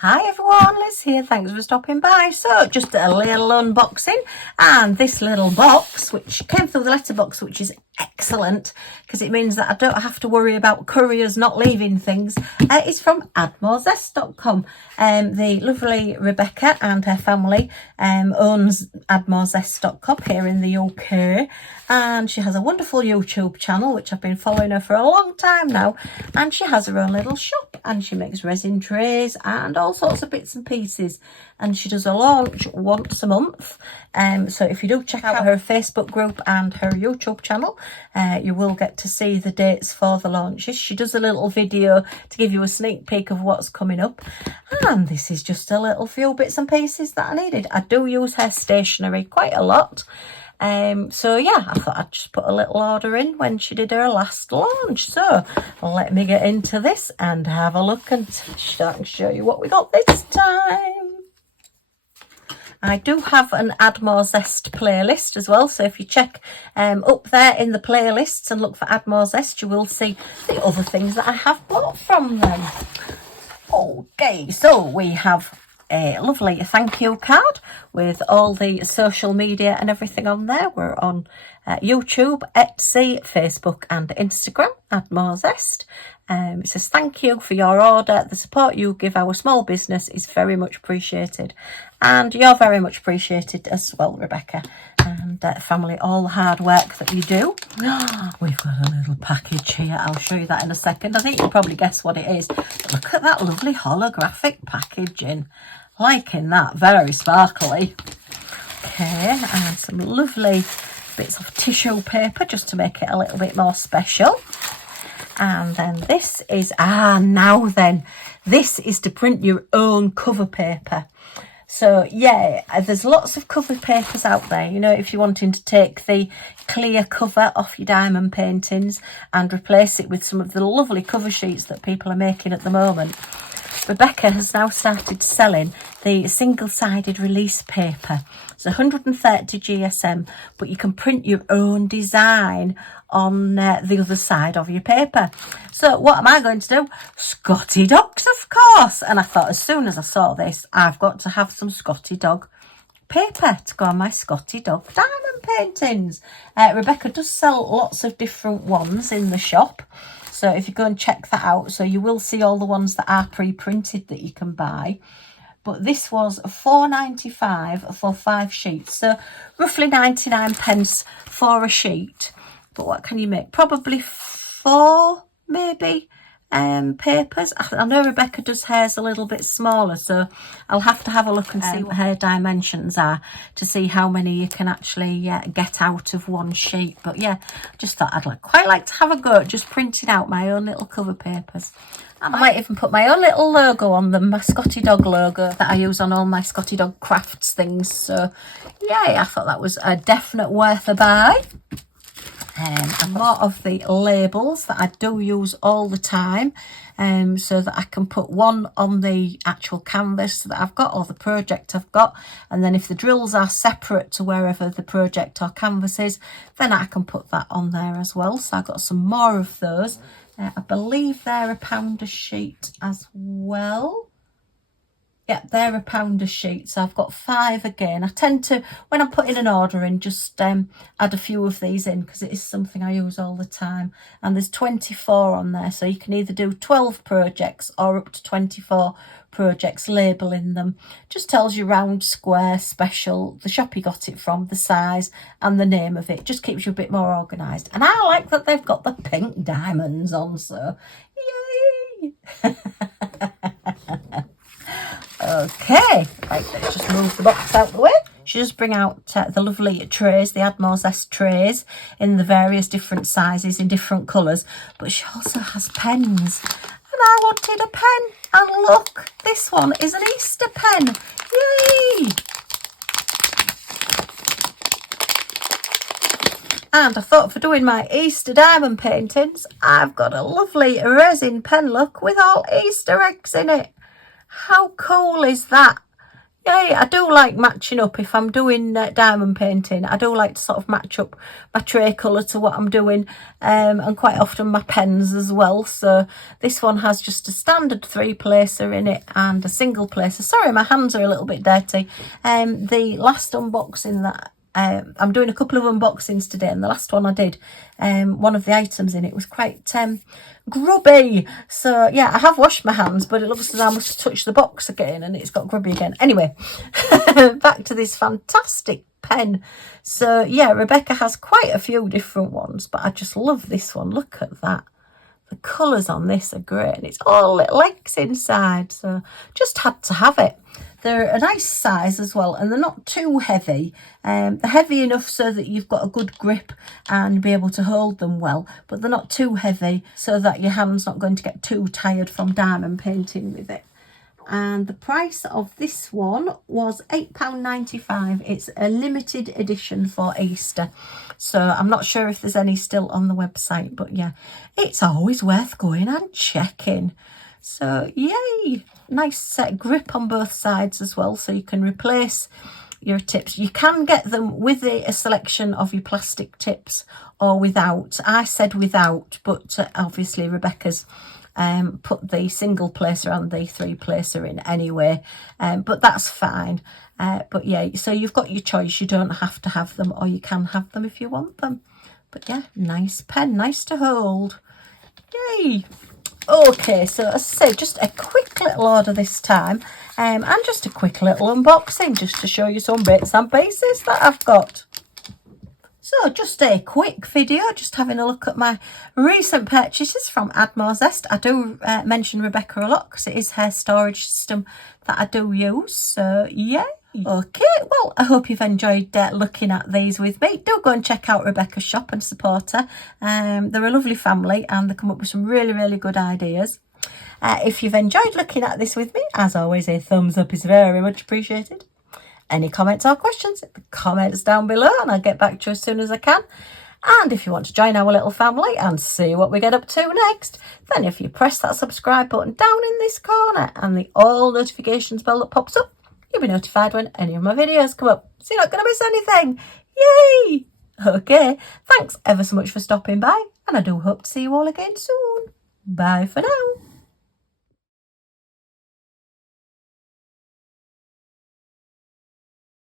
Hi everyone, Liz here, thanks for stopping by. So just a little unboxing, and this little box which came through the letterbox, which is excellent because it means that I don't have to worry about couriers not leaving things, is from addmorezest.com. The lovely Rebecca and her family owns addmorezest.com here in the UK, and she has a wonderful YouTube channel which I've been following her for a long time now, and she has her own little shop and she makes resin trays and all sorts of bits and pieces, and she does a launch once a month. So if you do check out her Facebook group and her YouTube channel, you will get to see the dates for the launches. She does a little video to give you a sneak peek of what's coming up, and this is just a little few bits and pieces that I needed. I do use her stationery quite a lot, so yeah, I thought I'd just put a little order in when she did her last launch. So let me get into this and have a look and show you what we got this time. I do have an AddMore Zest playlist as well, so if you check up there in the playlists and look for AddMore Zest, you will see the other things that I have bought from them. Okay, so we have a lovely thank you card with all the social media and everything on there. We're on YouTube, Etsy, Facebook and Instagram, AddMore Zest. It says thank you for your order. The support you give our small business is very much appreciated, and you're very much appreciated as well, Rebecca and family, all the hard work that you do. We've got a little package here. I'll show you that in a second. I think you'll probably guess what it is. But look at that lovely holographic packaging. Liking that, very sparkly. Okay, and some lovely bits of tissue paper just to make it a little bit more special. And then this is, this is to print your own cover paper. So yeah, there's lots of cover papers out there, you know, if you're wanting to take the clear cover off your diamond paintings and replace it with some of the lovely cover sheets that people are making at the moment. Rebecca has now started selling the single-sided release paper. It's 130 GSM, but you can print your own design on the other side of your paper. So what am I going to do? Scotty dogs, of course. And I thought, as soon as I saw this, I've got to have some Scotty dog paper to go on my Scotty dog diamond paintings. Rebecca does sell lots of different ones in the shop, so if you go and check that out, so you will see all the ones that are pre-printed that you can buy. But this was £4.95 for 5 sheets, so roughly 99 pence for a sheet. But what can you make? Probably 4 maybe papers. I know Rebecca does hers a little bit smaller, so I'll have to have a look and see what her dimensions are to see how many you can actually get out of one sheet. But yeah, I just thought I'd quite like to have a go at just printing out my own little cover papers. I might even put my own little logo on them, my Scotty dog logo that I use on all my Scottiedogcrafts things. So yeah, I thought that was a definite worth a buy. And more of the labels that I do use all the time, so that I can put one on the actual canvas that I've got or the project I've got, and then if the drills are separate to wherever the project or canvas is, then I can put that on there as well. So I've got some more of those. I believe they're £1 a sheet as well. Yeah, they're £1 a sheet, so I've got 5 again. I tend to, when I'm putting an order in, just add a few of these in because it is something I use all the time. And there's 24 on there, so you can either do 12 projects or up to 24 projects, labelling them. Just tells you round, square, special, the shop you got it from, the size and the name of it. Just keeps you a bit more organised. And I like that they've got the pink diamonds on, so yay! Okay, right, let's just move the box out the way. She does bring out the lovely trays, the AddMore Zest trays in the various different sizes in different colours, but she also has pens, and I wanted a pen, and look, this one is an Easter pen. Yay! And I thought, for doing my Easter diamond paintings, I've got a lovely resin pen, look, with all Easter eggs in it. How cool is that? yeah, I do like matching up. If I'm doing diamond painting, I do like to sort of match up my tray colour to what I'm doing, and quite often my pens as well. So this one has just a standard 3-placer in it and a single placer. Sorry, my hands are a little bit dirty. The last unboxing that I'm doing a couple of unboxings today, and the last one I did, one of the items in it was quite grubby. So yeah, I have washed my hands, but it looks as though I must touch the box again and it's got grubby again. Anyway, back to this fantastic pen. So yeah, Rebecca has quite a few different ones, but I just love this one. Look at that. The colours on this are great, and it's all little eggs inside, so just had to have it. They're a nice size as well, and they're not too heavy. They're heavy enough so that you've got a good grip and be able to hold them well, but they're not too heavy so that your hand's not going to get too tired from diamond painting with it. And the price of this one was £8.95. It's a limited edition for Easter, so I'm not sure if there's any still on the website, but yeah, it's always worth going and checking. So yay, nice grip on both sides as well, so you can replace your tips. You can get them with a selection of your plastic tips or without. I said without, but obviously Rebecca's put the single placer and the 3-placer in anyway, but that's fine. But yeah, so you've got your choice. You don't have to have them, or you can have them if you want them. But yeah, nice pen, nice to hold. Yay. Okay, so as I say, just a quick little order this time, and just a quick little unboxing just to show you some bits and pieces that I've got. So just a quick video, just having a look at my recent purchases from AddMore Zest. I do mention Rebecca a lot because it is her storage system that I do use. So yeah. Okay, well, I hope you've enjoyed looking at these with me. Do go and check out Rebecca's shop and support her. They're a lovely family and they come up with some really, really good ideas. If you've enjoyed looking at this with me, as always, a thumbs up is very much appreciated. Any comments or questions, comments down below and I'll get back to you as soon as I can. And if you want to join our little family and see what we get up to next, then if you press that subscribe button down in this corner and the all notifications bell that pops up, you'll be notified when any of my videos come up, so you're not going to miss anything. Yay! Okay, thanks ever so much for stopping by, and I do hope to see you all again soon. Bye for now.